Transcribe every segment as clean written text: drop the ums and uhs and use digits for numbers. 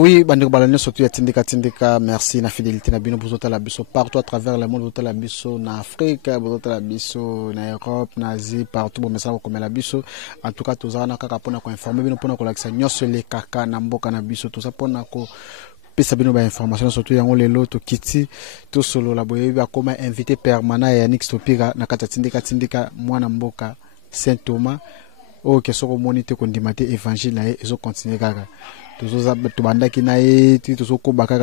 oui, bandeko balane surtout ya tindika merci na fidélité na bino bozota la biso partout à travers le monde bozota la biso na Afrique, bozota la biso na Europe, na Asie, partout bon message comme la biso. En tout cas tozana kaka pona ko informer bino pona ko lakisa nyonso le kaka na mboka na biso tout ça pona ko pesa bino ba information surtout yango lelo to kiti to solo la boye ba koma invité permanent ya Nix Topira na kata tindika mwana mboka Saint Thomas o ke soko monite ko ndimate évangile na ezo continuer kaka tubandaki na ye tuzokobaka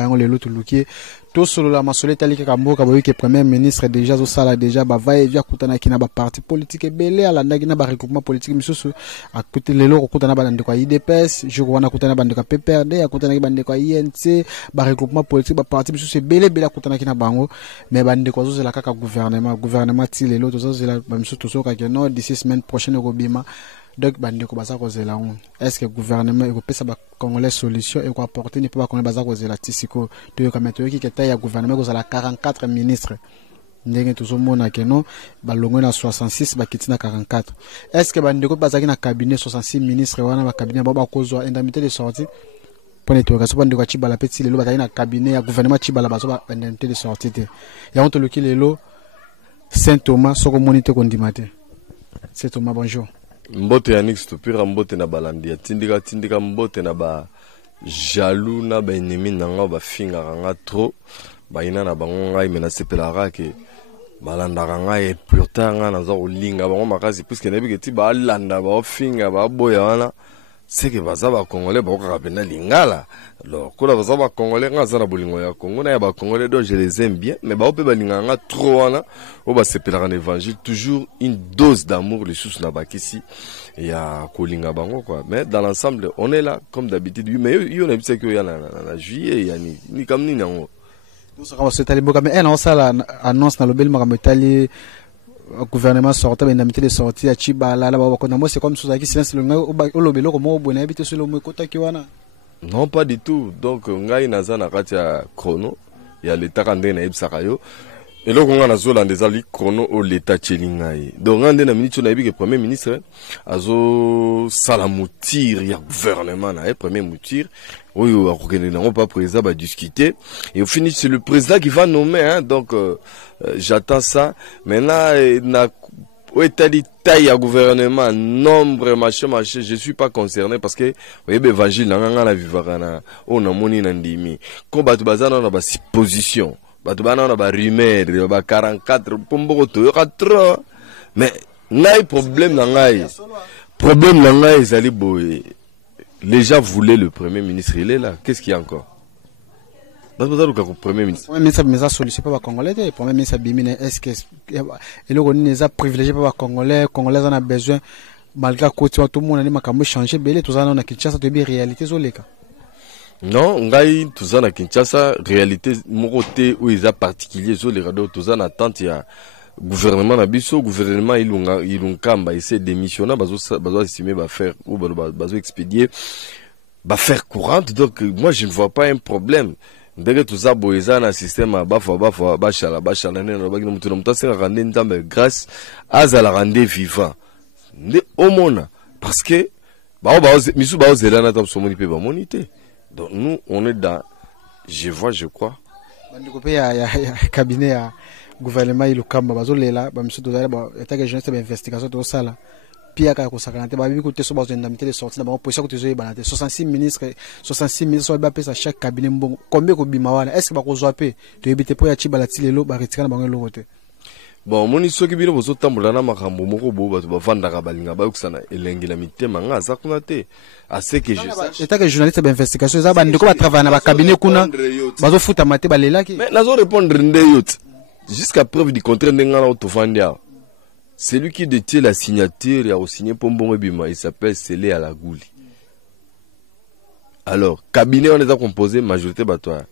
yango lelo tuluki to solo la masole tali ka mboka boyi ke premier ministre déjà zo sala déjà ba va via kutana kina ba parti politique belé ala ndaki na ba regroupement politique misusu akuti lelo ko kutana ba ndeko IDPS joko wana kutana ba ndeko PPRD akutana ba ndeko INC ba regroupement politique ba parti misusu belé kutana kina bango mais ba ndeko zo zela kaka gouvernement ti lelo to zo zela ba misusu to soka ke no d'ici semaine prochaine ko bima. Donc bandeko baza ko zela on est-ce que gouvernement eko pesa ba congolais solution eko apporter ni pas congolais baza ko zela tisiko to ka mettre ki keta ya gouvernement ko zala 44 ministres ndenge tuzo mona ke no balongo na 66 bakiti na 44 est-ce que bandeko baza ki na cabinet 66 ministres wana ba cabinet ba ko zo indemnité de sortie pour nettoyer so bandeko chibala petit lelo baza na cabinet ya gouvernement chibala bazo ba indemnité de sortie te ya on to loki lelo Saint Thomas soko monite ko ndimate Saint Thomas bonjour. Mbote ya Nix Topira mbote na balandi tindika mbote na ba jaloux na ba ennemi nanga ba finga nga trop ba ina na bango ngai mena sepelaka ke balanda nga e plota nga na zo linga bango makazi puisque na biketi ba landa ba finga ba boya wana c'est que baza ba congolais ba ka pena lingala alors kola baza ba congolais nga za na bolingo ya Congo na ya ba congolais donc je les aime bien mais ba ope ba linga nga trop wana o ba sepelaka na évangile toujours une dose d'amour les sous na bakisi et ya kolinga bango quoi mais dans l'ensemble on est là comme d'habitude mais yo na bisa que ya na juillet ya ni comme ni nango tout ça va se tali boka mais on ça la annonce na lobel maka metali gouvernement sortait indemnité de sortie à Chibala là bas moi c'est comme ça qui silence le lobelo comme au bon habité sur le mo kota ki wana non pas du tout donc ngai naza na kati ya chrono ya l'état kande na ebsaka yo et là on a zola des ali chrono au l'état chelingai donc ngande na minute na ebi ke premier ministre azo sala moutir ya gouvernement na premier moutir oyo akokende na pas président va discuter et au finish c'est le président qui va nommer hein donc j'attends ça maintenant na Oetali taille à gouvernement nombre machin je suis pas concerné parce que voyez évangile na la vivara on a moni na ndimi ko batu bazana na ba supposition batu bana na ba rumeur ba 44 pombo to trop mais ngai problème na ngai ezali boye les gens voulaient le premier ministre il est là qu'est-ce qu'il y a encore premier ministre. Oui, mais ça solution pas congolais. Le premier ministre Bimine est-ce que et le on est privilégié pas congolais en a besoin malgré que tout le monde a dit makambo changer belé tout ça on a Kinshasa to bien réalité zoleka. Non, ngai tout ça na Kinshasa réalité moroté où ils a particulier zo les radio tout ça na attente ya gouvernement na biso gouvernement ilungamba essaie démissionner bazo estimer ba faire ou bazo expédier ba faire courante donc moi je ne vois pas un problème. Dès tout ça boyeza na système bafa bachala ne no bagino mutu mutase rande nzambe grâce azala rande vivant nde omona parce que misu zela na top somoni pe ba monité donc nous on est dans je crois bandiko pe ya cabinet ya gouvernement ilukamba bazolela ba misu dozala ba etaka jeunesse ba investigation to sala pia ka ko sakanate ba bibi ko teso ba indemnité de sortie na ba position ko teso e banate 66 ministres ba pesa chaque cabinet mbongo combien ko bima wana est-ce que ba ko zoape to ebite po ya chibala tilelo ba retikana bango lokote bon moni soki bino bozo tambola na makambo moko bo bato ba vandaka balinga ba yokusana elengela mitema nga za kuna te à ce que je sache état que journaliste ba investigation za ba ndeko ba travailler na ba cabinet kuna bazo futa mate ba lelaki mais nazo répondre ndeyot jusqu'à preuve du contraire ndenga na autofandia. Celui qui détient la signature, il a signé Pombon Bima, il s'appelle Sélé à la Gouli. Alors, cabinet, on est à composer majorité batoa.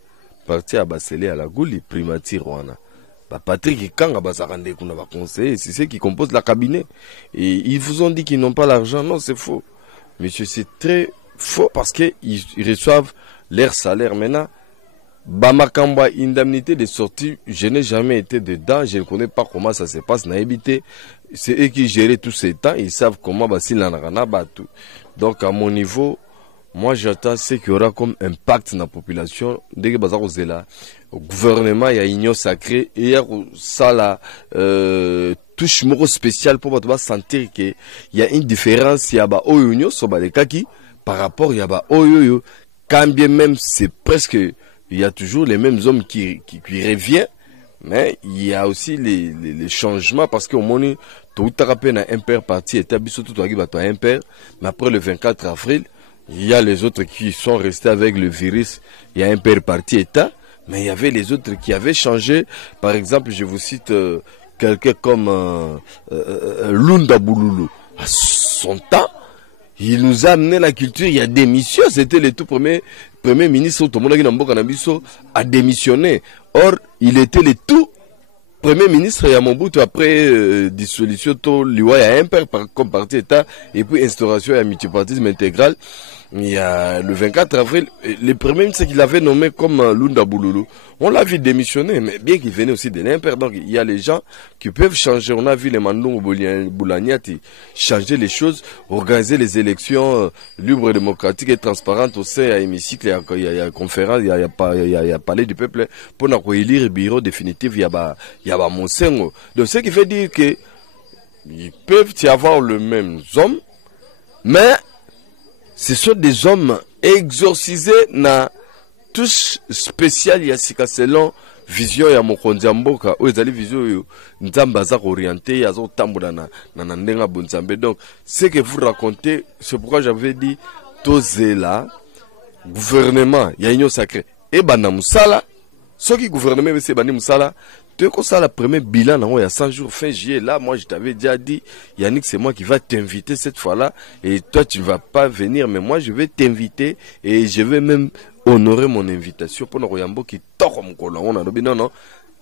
Parti à Sélé à la Gouli, primature, on a. Patrick Kanga Basarande, qu'on va conseiller, c'est ceux qui composent la cabinet. Et ils vous ont dit qu'ils n'ont pas l'argent. Non, c'est faux. Monsieur, c'est très faux parce qu'ils reçoivent leur salaire maintenant. Bamakamba, indemnité de sortie, je n'ai jamais été dedans, je ne connais pas comment ça se passe, naïbité. C'est eux qui gèrent tous ces temps, ils savent comment basi lanarana batu. Donc à mon niveau, moi j'attends ce qu'il y aura comme impact dans la population dès que baza kozela au gouvernement il y a union sacrée et il y a ça la touche moko spéciale pour ba sentir que il y a une différence il y a ba oyo union so ba les kaki par rapport il y a ba oyo quand bien même c'est presque il y a toujours les mêmes hommes qui reviennent. Mais il y a aussi les changements parce qu'au moment tout à fait un impair parti établi surtout toi qui va un impair mais après le 24 avril il y a les autres qui sont restés avec le virus il y a un impair parti état mais il y avait les autres qui avaient changé par exemple je vous cite quelqu'un comme Lunda Boululu à son temps il nous a amené la culture il y a démission c'était le tout premier ministre tout le monde qui n'a pas a démissionné. Or, il était le tout premier ministre à Mobutu après dissolution de l'IWA, il y a un père comme parti État et puis instauration et multipartisme intégral. Il y a le 24 avril, le premier ministre qu'il avait nommé comme Lunda Boululu, on l'a vu démissionner, mais bien qu'il venait aussi de l'impair. Donc il y a les gens qui peuvent changer. On a vu les Mandongo Boulaniati changer les choses, organiser les élections libres, démocratiques et transparentes au sein de l'hémicycle. Il y a conférence, il y a palais du peuple pour élire le bureau définitif. Il y a Monsengo. Donc ce qui veut dire que ils peuvent y avoir le même homme, mais ce sont des hommes exorcisés na touche spéciale ya sika selon vision ya mokonzi ya mboka o ezali vision yo nzambe aza orienté ya zo tambola na ndenga bonzambe. Donc ce que vous racontez, c'est pourquoi j'avais dit tozela gouvernement ya union sacrée et bana musala soki gouvernement c'est bani musala. Tu es ça le premier bilan il y a 100 jours fin juillet. Là, moi, je t'avais déjà dit, Yannick, c'est moi qui va t'inviter cette fois-là. Et toi, tu ne vas pas venir, mais moi, je vais t'inviter et je vais même honorer mon invitation pour nous qui tord mon colon. On a dit non, non.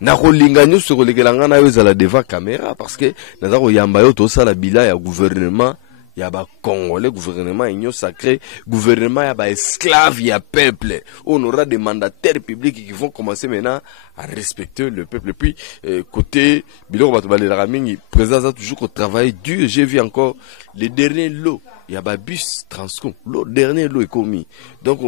Na rolinga nyo sur le gelanga yo za la devant caméra parce que na za yamba yo to ça la bilan ya gouvernement il y a ba congolais gouvernement union sacré gouvernement il y a ba esclave il y a peuple on aura des mandataires publics qui vont commencer maintenant à respecter le peuple. Et puis côté biloko bato balera mingi président a toujours travaillé dur. J'ai vu encore les derniers lots il y a ba bus Transcom le dernier lot est commis. Donc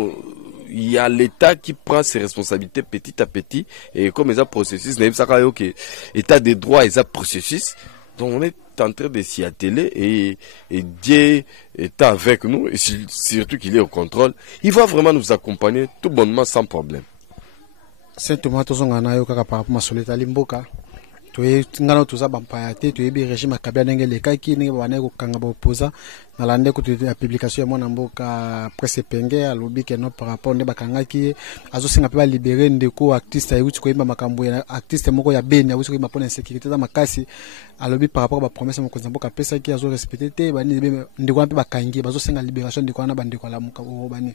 il y a l'État qui prend ses responsabilités petit à petit et comme ils ont processus n'est pas ça que état des droits ils ont processus. Donc on est en train de s'y atteler et Dieu est avec nous et surtout qu'il est au contrôle. Il va vraiment nous accompagner tout bonnement sans problème. Saint Thomas tozongana yo kaka par rapport à Soleta Limboka. Tu ngana tuza bampayate tu yebi régime akabia ndenge lekaki ndenge bana ko kanga ba opposa na la ndeko tu la publication ya mwana mboka presse penge alobi que non par rapport nde bakangaki azo singa pe ba libérer ndeko artiste ayuti ko yimba makambo ya artiste moko ya Beni ayuti ko yimba pona sécurité za makasi alobi par rapport ba promesse moko nzamboka pesa ki azo respecter te bani ndeko pe bakangi bazo singa libération ndeko na bandeko la muka o bani.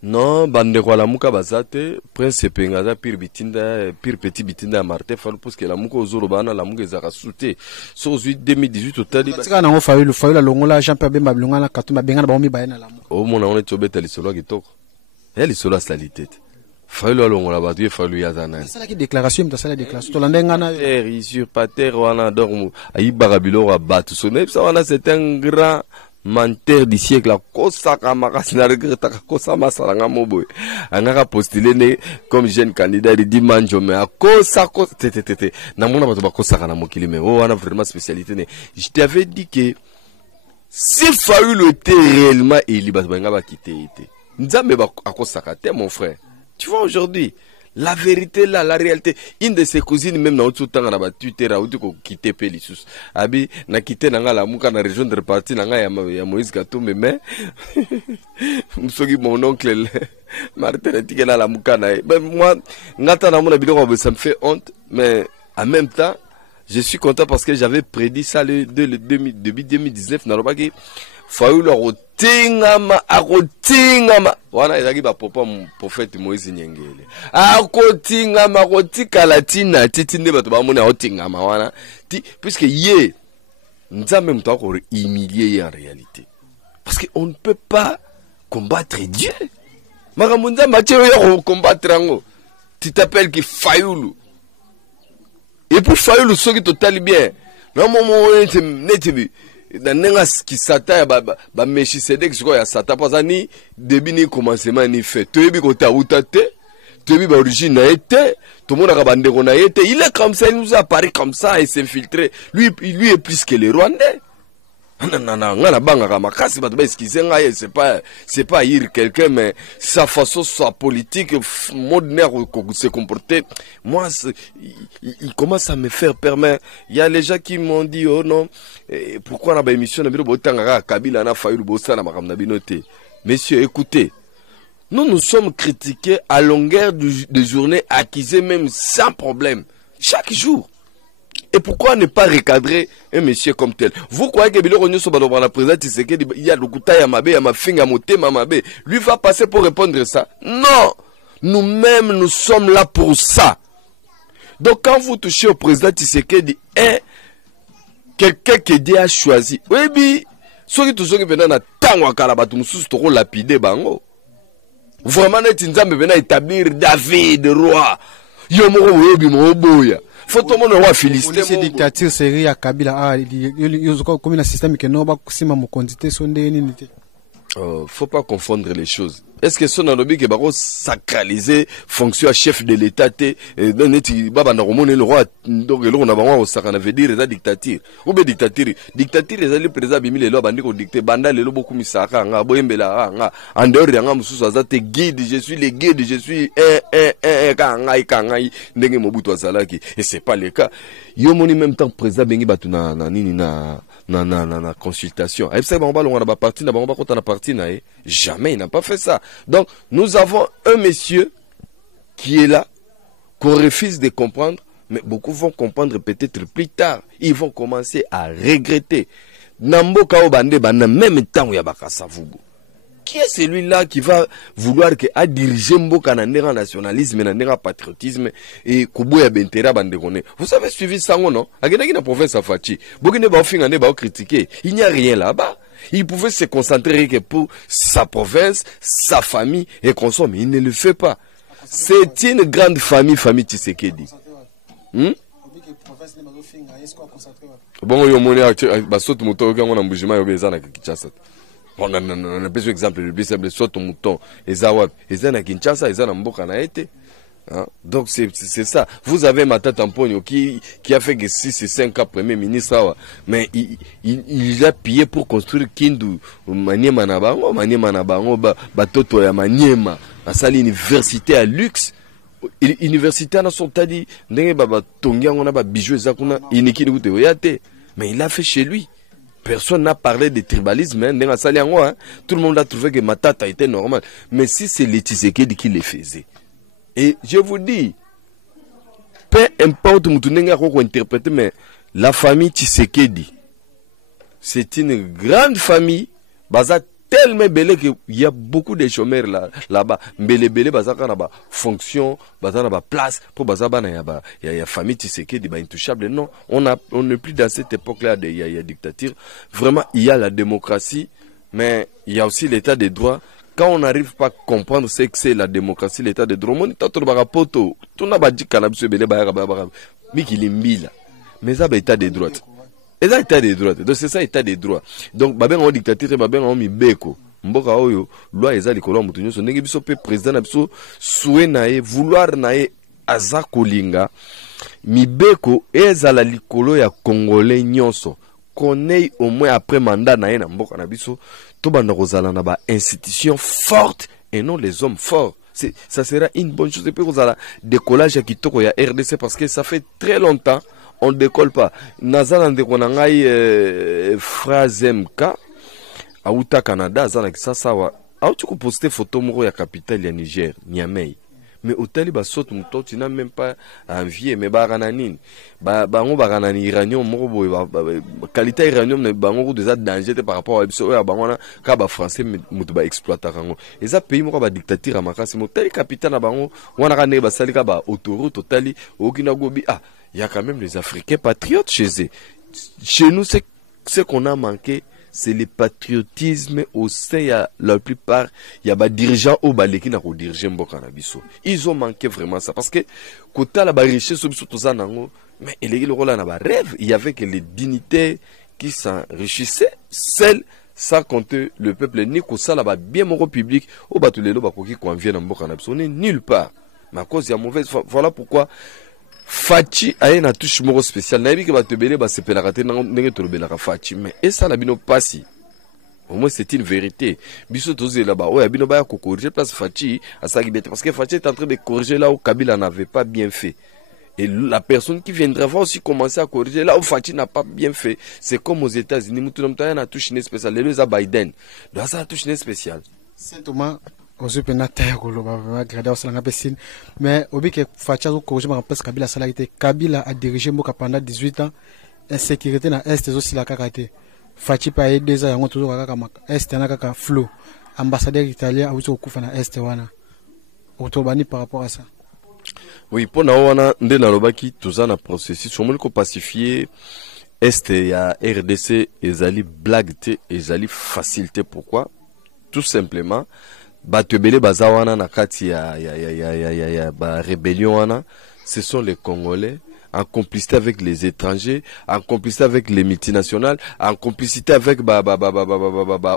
Non, bande kwa la muka bazate, prince pengaza pire petit bitinda Martin Fallou parce que la muka ozoro bana la muka ezaka souté. So 2018 totali. Tika na ngo Fallou la longola Jean-Pierre Bemba bilonga na katuma benga na ba omi bayena la muka. O mona on etobeta lisolo kitoko. Elle lisolo salité. Fallou la longola ba tu Fallou ya zana. Ça la ki déclaration mais ça la déclaration to landa ngana usurpateur wana donc ayi barabilo wa batu sonne ça wana c'est un grand menteur du siècle la kosaka makasina regreta kosama salanga moboy angaka postuler comme jeune candidat il dit manjo mais akosako tete na mona bato bakosaka na mokili mais oh wana vraiment spécialité ne je t'avais dit que si Fayulu était réellement élu bato banga ba quitter était nzambe ba akosaka te mon frère. Tu vois aujourd'hui la vérité là, la réalité. Une de ses cousines, même dans tout temps, on a battu terre, on a quitté Pélissus. Abi, n'a quitté n'a la mouka na région de repartir, n'a ya Moïse Gato, mais m'sogi mon oncle, Martin a dit que la mouka na. Ben moi, n'ata na mon habitude, ça me fait honte, mais en même temps, je suis content parce que j'avais prédit ça début 2019, n'a pas qui. Fayulu akotingama wana ezaki ba papa prophète Moïse Nyengele akotingama kotikala tina titinde bato bamona akotingama wana puisque ye nzambe mto ko humilier en réalité parce que on ne peut pas combattre Dieu makambo nzambe atio yo combattre ngo tu t'appelles qui Fayulu et puis Fayulu soki totali bien na moment netibi nanenga kisata ba Melchisedek siko ya sata pas ni début ni commencement ni fait toyebi ko ta utate toyebi ba origine na été tout le monde a bandeko na été il est comme ça il nous a apparu comme ça et s'infiltrer lui est plus que les Rwandais. Ngana banga kama kasi ba excusez ngai c'est pas ir quelqu'un mais sa façon sa politique moderne se comporter moi il commence à me faire peur mais il y a les gens qui m'ont dit oh non pourquoi na ba émission na bino botanga Kabila na Fayulu bosala makamna binoté messieurs écoutez nous sommes critiqués à longueur de journée accusés même sans problème chaque jour. Et pourquoi ne pas recadrer un monsieur comme tel? Vous croyez que Biloko Nyoso Balobra la présidente Tshisekedi, il y a le Kouta Yamabe, Yamafinga Mote, Mamabe, lui va passer pour répondre à ça? Non! Nous-mêmes, nous sommes là pour ça. Donc quand vous touchez au président Tshisekedi, quelqu'un qui dit a choisi, oui, bi, ceux qui touchent na tangwa kalabatu mususu toko lapide bango. Vraiment, net inzambe vena établir David, roi. Yomoro webi moboya. Faut tout le monde avoir félicité. C'est dictature série à Kabila. Comme un système qui n'a pas kusima mukondité sondé n'unité. Faut pas confondre les choses. Est-ce que son lobby qui va sacraliser fonction à chef de l'État le roi donc le on a vraiment ça veut dire la dictature ou bien dictature les ali président bimi le bandi ko dicter banda le beaucoup misaka nga boyembela nga en dehors ya nga mususu azate guide je suis le guide je suis kangai ndenge Mobutu azalaki et c'est pas le cas yo moni même temps président bengi batu na nini na consultation et c'est bon ba longa na ba parti na ba kota na parti na jamais il n'a pas fait ça. Donc, nous avons un monsieur qui est là, qu'on refuse de comprendre, mais beaucoup vont comprendre peut-être plus tard. Ils vont commencer à regretter. Namboka Obande, même temps où il y a Bakasavugo. Qui est celui-là qui va vouloir diriger Mboka Nandera nationalisme, Nandera patriotisme et Kubuya Bentera Bandegone? Vous avez suivi ça, non? À la province de Fachi, Bogine Baofingane Bao critiqué. Il n'y a rien là-bas. Il pouvait se concentrer que pour sa province, sa famille et consommer. Il ne le fait pas. C'est une grande famille Tshisekedi. Bon, il y a un mouton qui a bougé à Kinshasa. On a un exemple, le saut mouton, et Kinshasa, et Mboka na été. Donc c'est ça. Vous avez Mata Tamponio qui a fait que 6 et 5 ans premier ministre, mais il a payé pour construire Kindu, Maniema Nabango, Batoto ya Maniema, à sa université à luxe. Université à son tadi, Nenge Baba Tongia, on a bijou Zakuna, Inikini Uteoyate, mais il a fait chez lui. Personne n'a parlé de tribalisme, hein. Tout le monde a trouvé que Matata était normal. Mais si c'est les Tshisekedi qui les faisait. Et je vous dis, peu importe où interpréter, mais la famille Tshisekedi, c'est une grande famille, basée tellement belle qu'il y a beaucoup de chômeurs là-bas. Belle, basée dans la fonction, basée dans la place, pour basée dans la famille Tshisekedi, intouchable. Non, on n'est plus dans cette époque-là, il y a dictature. Vraiment, il y a la démocratie, mais il y a aussi l'état de droit. Quand on n'arrive pas à comprendre ce que c'est la démocratie, l'état de droit, on mais ça, état de droit. Et ça, état de droit. Donc, c'est ça, état de droit. Donc, babeng en dictature, babeng en mi beko. Mboka oyo, loi eza likolo mutu nyonso. Ndenge biso pe président na biso, souhait nae, vouloir nae, aza kolinga, mi beko, ezala likolo ya Congolais nyonso. Connaît au moins après mandat nae na mboka na biso, to banda kozala na ba institution forte et non les hommes forts. Ça sera une bonne chose. Et puis vous avez décollage à Kitoko ya RDC parce que ça fait très longtemps on décolle pas. Nazana ndekonangai phrase MK auta Canada zana kisasa wa autu ko poster photo moko ya capitale ya Niger, Niamey. Mais hôtel basot muto tu n'as même pas envie mais barananine bango baranani iranium moko boy qualité iranium ne bango déjà danger par rapport à biso ya bango na ka ba français mutu ba exploiter kango eza pays moko ba dictature à makasi hôtel capitale na bango wana ka ne ba sali ka ba autoroute totali okina gobi il y a quand même les Africains patriotes chez eux. Chez nous c'est ce qu'on a manqué. C'est le patriotisme au sein, il y a la plupart, il y a des dirigeants au balé qui n'ont dirigé Mboka na biso. Ils ont manqué vraiment ça. Parce que, quand la richesse, mais il y a le rôle, il y avait que les dignitaires qui s'enrichissait seul sans compter le peuple. Ni ça là-bas bien mon public au batulelo bakoki ko envie na mboka na biso nulle part. Mais à cause de la mauvaise, voilà pourquoi Fachi a une touche moro spéciale. Naïbi que va te belé ba se pelakate n'enge to belaka Fachi, mais et ça la bino passi. Au moins c'est une vérité. Biso tozé là-bas, ouais, bino ba ko corriger place Fachi à sa liberté parce que Fachi est en train de corriger là où Kabila n'avait pas bien fait. Et la personne qui viendra va aussi commencer à corriger là où Fachi n'a pas bien fait. C'est comme aux États-Unis, mutunom ta na touche spéciale, les Biden. Dans ça touche spéciale. Saint-Thomas ozu pena taille koloba vraiment gradé au salanga pesine mais obi que Facha zo corriger ma place Kabila salagité Kabila a dirigé Mboka pendant 18 ans insécurité na est aussi la kakate Fachi pa 2 ans yango toujours kaka est na kaka flow ambassadeur italien a uso kufa na est wana otobani par rapport à ça. Oui, pour na wana nde na lobaki tozana processus sur ko pacifier est ya RDC ezali blague te ezali facilité. Pourquoi? Tout simplement batebele bazawana na kati ya ba rébellion wana, ce sont les Congolais en complicité avec les étrangers, en complicité avec les multinationales, en complicité avec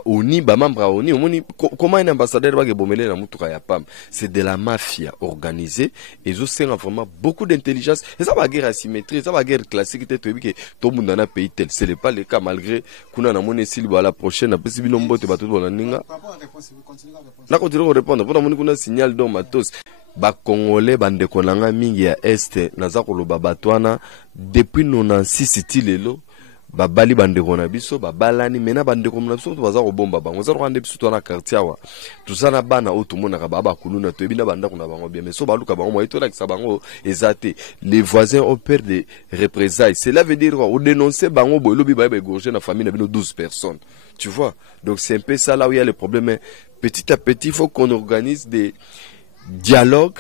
ONI, membre ONI. Comment un ambassadeur va bomber la mutuka ya PAM? C'est de la mafia organisée et ils ont vraiment beaucoup d'intelligence. Et ça va guerre asymétrique, ça va guerre classique que tout le monde dans un pays tel. Ce n'est pas le cas malgré qu'on a mon essai à la prochaine. Après si binombo te bateau dans la ninga. Là continue à répondre. Pour mon qu'on signal dans matos. Ba Congolais bandeko nanga mingi ya este naza koloba batwana depuis 96 tilelo babali bandeko na biso babalani mena bandeko na biso baza ko bomba bango za rwanda biso tona quartier wa tuzana bana otumona ka baba kuluna to ebina bandako na bango bien mais so baluka bango moito la kisa bango ezate les voisins ont peur de représailles. Cela veut dire on dénoncer bango bolobi ba égorger na famille na bino 12 personnes, tu vois. Donc c'est un peu ça là où il y a le problème, mais petit à petit il faut qu'on organise des dialogue,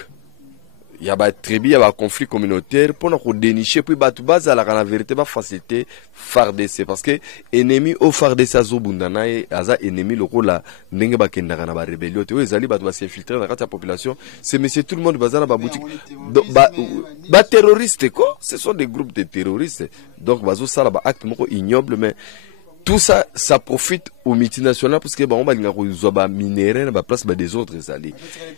il y a des tribus, il y a des conflits communautaires pour nous dénicher, puis tout base à la vérité va faciliter FARDC parce que ennemi au FARDC à Zobundana et à ennemi le rôle là n'engue ba kendara na ba rébellion te ezali ba va s'infiltrer dans la population, c'est monsieur tout le monde bazana ba boutique ba terroristes quoi, ce sont des groupes de terroristes donc bazo ça là ba acte moko ignoble mais tout ça, ça profite aux multinationales parce que on va ba minéraux na ba place ba des autres alliés.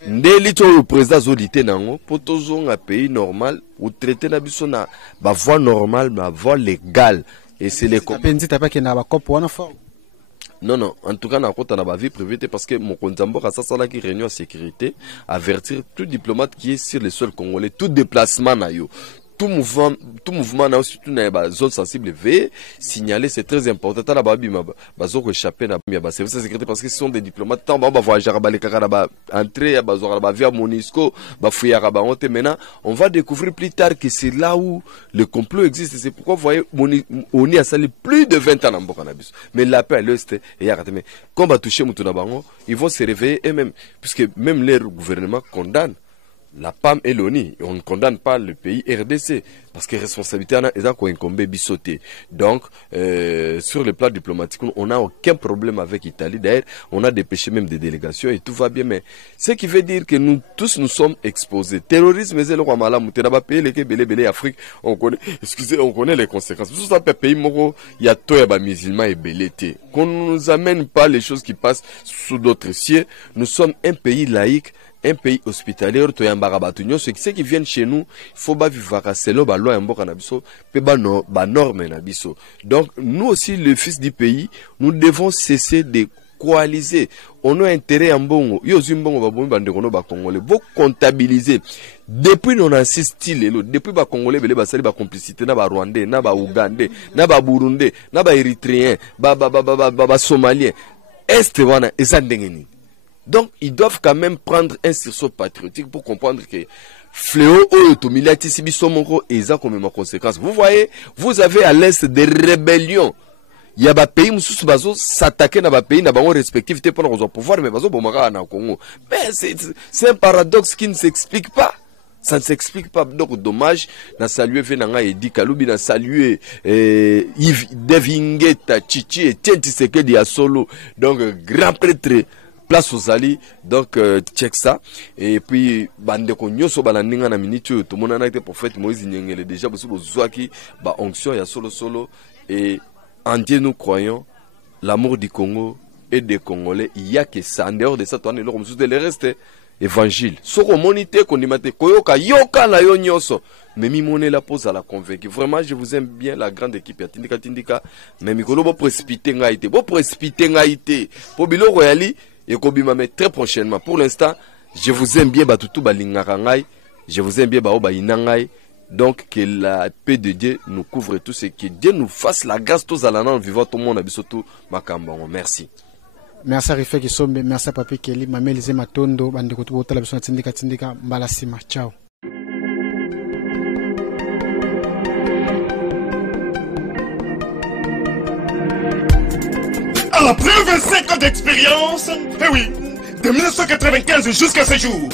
Ndeli to le président zolité nango pour toujours un pays normal ou traiter la biso na ba voie normale, ba voie légale et c'est les compensi ta pas que na ba cop wana fort. Non, en tout cas, na kota na ba vie privée parce que mon konzambo à ça là qui réunion sécurité avertir tout diplomate qui est sur le sol congolais, tout déplacement na yo. Tout mouvement na surtout na ba zone sensible veille signaler, c'est très important ta la ba bima bazo échapper na ba service sécurité parce que ce sont des diplomates tant ba voyager ba les kaka ba entrer ba zo ba via Monisco ba fouiller ba honte. Maintenant on va découvrir plus tard que c'est là où le complot existe. C'est pourquoi vous voyez on y a sali plus de 20 ans na mboka na biso mais la paix à l'est et ya mais quand ba toucher mutu na bango ils vont se réveiller eux-mêmes puisque même leur gouvernement condamne la PAM et l'ONI. On ne condamne pas le pays RDC parce que responsabilité est à incomber bisoté. Donc, sur le plan diplomatique, on n'a aucun problème avec l'Italie. D'ailleurs, on a dépêché même des délégations et tout va bien. Mais ce qui veut dire que nous tous nous sommes exposés. Terrorisme, c'est le roi malam. Pays les Afrique, on connaît. Excusez, on connaît les conséquences. Tout ça, pays moro, il y a tout les musulmans et bellété. Qu'on ne nous amène pas les choses qui passent sous d'autres cieux. Nous sommes un pays laïque. Un pays hospitalier, ceux qui viennent chez nous, il faut pas vivre à celo, ba loi mboka na biso, pe ba norme na biso. Donc, nous aussi, le fils du pays, nous devons cesser de coaliser. On a intérêt en bongo. Yo zimbongo ba bomba ndekono ba congolais. Vous comptabiliser. Depuis 96 style, depuis ba congolais, ba sali ba complicité na ba rwandais, na ba ougandais, na ba burundais, na ba érythréens, ba somaliens. Est wana, eza ndengeni. Donc, ils doivent quand même prendre un sursaut patriotique pour comprendre que fléau automilati sibisomoko et ça comme conséquence. Vous voyez, vous avez à l'est des rébellions. Il y a des pays qui bazo s'attaquer dans des pays na bango respectifs pour nos pouvoir mais bazo bomaka na Congo. Mais c'est un paradoxe qui ne s'explique pas. Ça ne s'explique pas. Donc, dommage, na salué Venanga et Di Kaloubi, na salué Yves Devingeta, Chichi et Tienti Sekedi à Solo. Donc, grand prêtre. Place aux alliés, donc check ça. Et puis, bande ko nyoso balandinga na minute tout mon ana été prophète Moïse Nyengele déjà parce que zouaki ba onction ya solo et en Dieu nous croyons, l'amour du Congo et des Congolais, il n'y a que ça. En dehors de ça, toi, le reste, évangile. Soko monite kondimate koyoka yoka na yo nyoso. Mais mi mone la pose à la convaincre. Vraiment, je vous aime bien la grande équipe ya Tindika Tindika. Mais mikolo bo précipiter ngaite. Bo précipiter ngaite. Po bilo royali et kobima mais très prochainement. Pour l'instant, je vous aime bien batutu balingaka ngai. Je vous aime bien ba oba inangai. Donc que la paix de Dieu nous couvre tous et que Dieu nous fasse la grâce tous à la en vivant tout le monde abisoto makambango. Merci. Merci à Rife Kisombe, merci à Papi Kelly, Mamé Lise Matondo, bande ko tubota la biso Tindika Tindika mbala sima. Ciao. Après 25 ans d'expérience, eh oui, de 1995 jusqu'à ce jour,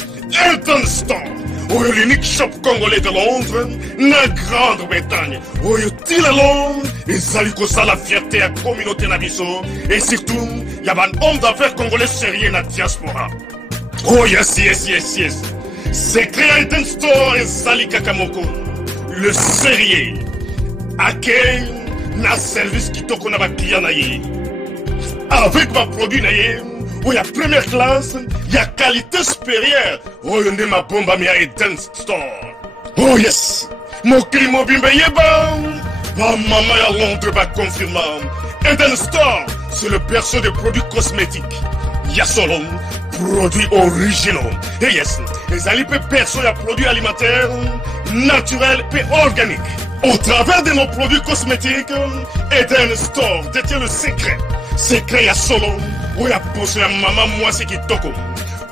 Elton Store, l'unique shop congolais de Londres, la Grande-Bretagne, il est Londres, et ça lui cause la fierté à la communauté nabiso, et surtout, il y a un homme d'affaires congolais sérieux dans la diaspora. Oh yes, yes, yes, yes. C'est créé Elton Store et Sali Kakamoko, le sérieux, à quel na service qui toque na client naïe. Avec ma produit naïe, où il y a première classe, il y a qualité supérieure. Oh, il y a ma bombe à mi Eden Store. Oh yes, mon climat bimbe yeba. Ma maman à Londres va confirmer. Eden Store, c'est le berceau de produits cosmétiques. Il y a solo produits originaux. Et yes, les alipes perso à produits alimentaires, naturels et organiques. Au travers de nos produits cosmétiques, Eden Store détient le secret. Secret ya solo, où ya poso ya maman moi c'est qui toko.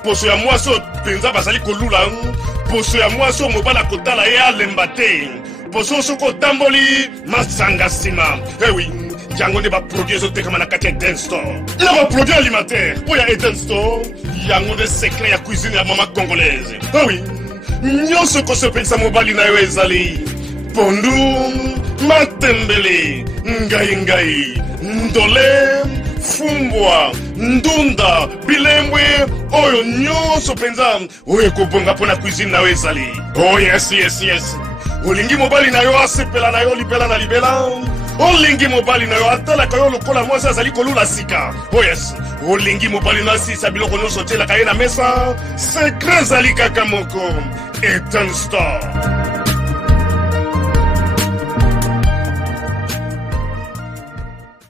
Poso ya moi so penza basali kolula, poso ya moi so mobala kotala ya lembate. Poso so ko tamboli masanga sima. Eh oui, yango ne ba produit zo te kama na kati Eden Store. Na ba produit alimentaire, où ya Eden Store, yango de secret ya cuisine ya maman congolaise. Eh oui, nyonso ko so penza mobali na yo ezali. Pondu, matembele, ngai, ndole, fumbwa, ndunda, bilembwe, oyo nyonso penza, oyo kobonga pona cuisine na ezali. Oh yes, yes, yes. Olingi mobali na yo asepela na yo libela na libela. Olingi mobali na yo atala kayo lokola mwasi azali kolula sika. Oh yes. Olingi mobali na si sabilo kono sotela kaye na mesa. Secret zali kaka moko. Eden Store.